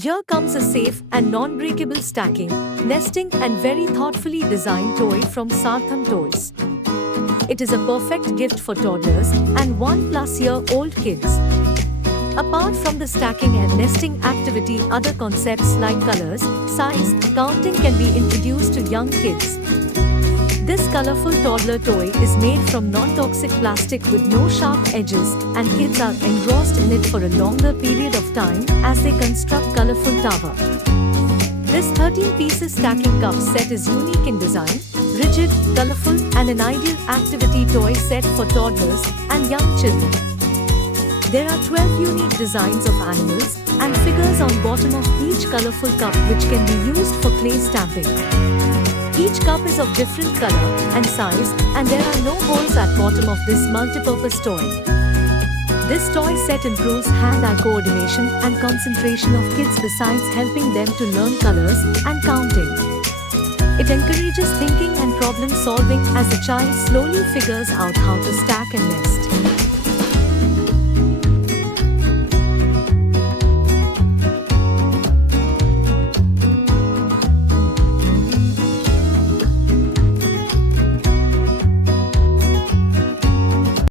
Here comes a safe and non-breakable stacking, nesting and very thoughtfully designed toy from SARTHAM Toys. It is a perfect gift for toddlers and 1+year-old kids. Apart from the stacking and nesting activity, other concepts like colors, size, counting can be introduced to young kids. This colorful toddler toy is made from non-toxic plastic with no sharp edges, and kids are engrossed in it for a longer period of time as they construct colorful tower. This 13-pieces stacking cup set is unique in design, rigid, colorful, and an ideal activity toy set for toddlers and young children. There are 12 unique designs of animals and figures on bottom of each colorful cup which can be used for clay stamping. Each cup is of different color and size, and there are no holes at bottom of this multi-purpose toy. This toy set improves hand-eye coordination and concentration of kids besides helping them to learn colors and counting. It encourages thinking and problem solving as the child slowly figures out how to stack and nest.